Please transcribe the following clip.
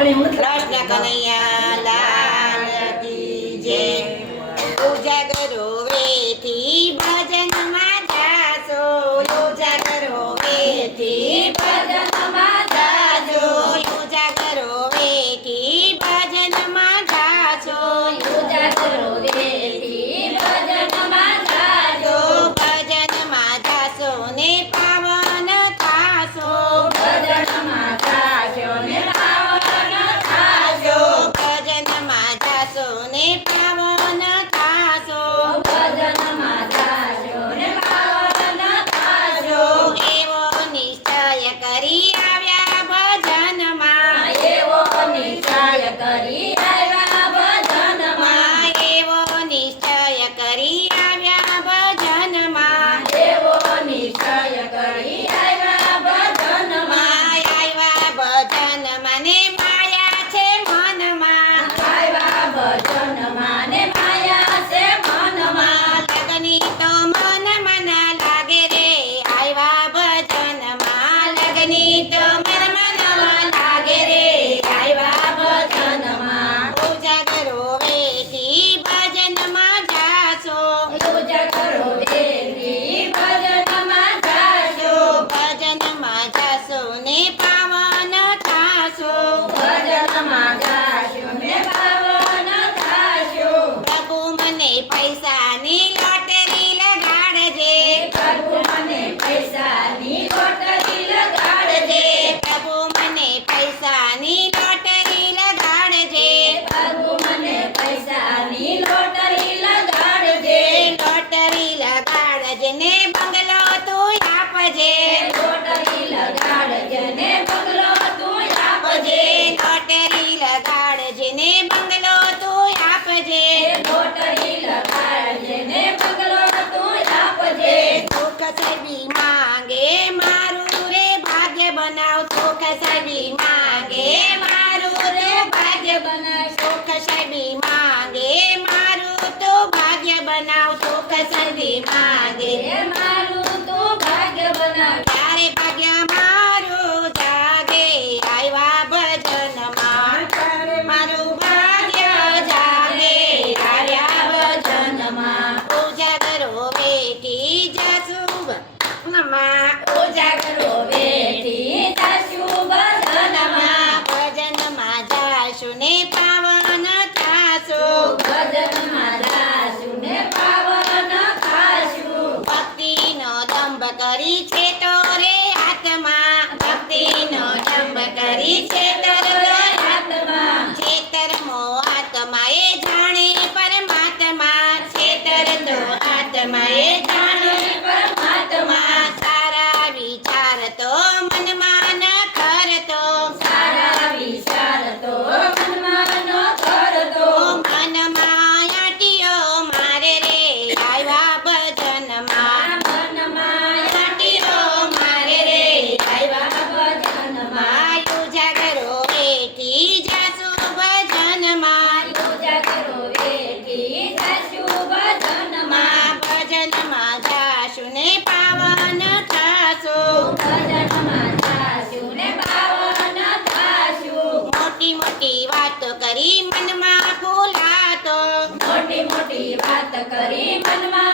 કૃષ્ણ કનૈયા લાલ કી જય ઉજાગરો વેથી ભજનમાં જાશો ઉજાગરો વેથી ભજનમાં જાશો ઉજાગરો વેથી ભજનમાં જાશો ઉજાગરો વેથી ભજનમાં જાશો ભજનમાં જાશો ને પાવન થાશો ભજનમાં જાશો ને પાવન થાશો ભજનમાં જાશો ને પાવન થાશો ભજનમાં જાશો ને પાવન થાશો એવો નિશ્ચય કરી આવ્યા ભજનમાં એવો નિશ્ચય કરી આવ્યા ભજનમાં એવો નિશ્ચય કરી આવ્યા ભજનમાં એવો નિશ્ચય કરી આવ્યા ભજનમાં આવ્યા ભજનમાં ને માયા છે મનમાં આવ્યા ભજનમાં ને માયા છે મનમાં લગની તો મન મન લાગે રે આવ્યા ભજનમાં લગની તો મન મન લાગે રે આવ્યા ભજનમાં ઉજાગરો વેથી ભજનમાં જાશો ઉજાગરો વેથી ભજનમાં જાશો ભજનમાં જાશો ને પાવન થાશો ભજનમાં જાશો ને પાવન થાશો પ્રભુ મને પૈસાની લોટરી લગાડજે પ્રભુ મને પૈસાની લોટરી લગાડજે પ્રભુ મને પૈસાની લોટરી લગાડજે પ્રભુ મને પૈસાની લોટરી લગાડજે લોટરી લગાડજે ને બંગલો તું આપજે લોટરી લગાડજે ને બંગલો તું આપજે લોટરી લગાડજે ને બંગલો તું આપજે લોટરી લગાડજે ને બંગલો તું આપજે સુખ સબી માંગે મારું રે ભાગ્ય બનાવ સુખ સબી માંગે મારું રે ભાગ્ય બનાવ સુખ સબી માંગે મારું તો ભાગ્ય બનાવ સુખ સબી માંગે મારું તો ભાગ્ય બનાવ ત્યારે ભાગ્ય મારું જાગે આવ્યા ભજનમાં મારું ભાગ્ય જાગે આવ્યા ભજનમાં ઉજાગરો વેઠી જાશું ભજનમાં ઉજાગરો વેઠી જાશું ભજનમાં ભજનમાં જાશું ને પાવન થાશો ભજનમાં જાશું ને પાવન થાશું ભક્તિનો દંભ કરી છે તો રે આત્મા ભક્તિનો દંભ કરી છે તો રે આત્મા છેતરમો આત્મા એ જાણે પરમાત્મા છેતર તો આત્મા એ જાણે પરમાત્મા સારા વિચાર તો મનમાં ન કરતો સારા વિચાર તો મનમાં ન કરતો મનમાં આટીઓ મારે રે આવ્યા ભજનમાં મનમાં આટીઓ મારે રે આવ્યા ભજનમાં ઉજાગરો વેઠી જાશું ભજનમાં ઉજાગરો વેઠી જાશું ભજનમાં ભજનમાં જાશું ને પાવન થાશો ભજનમાં જાશું ને પાવન થાશું મોટી મોટી વાતો કરી મનમાં ફૂલાતો મોટી મોટી વાત કરી મનમાં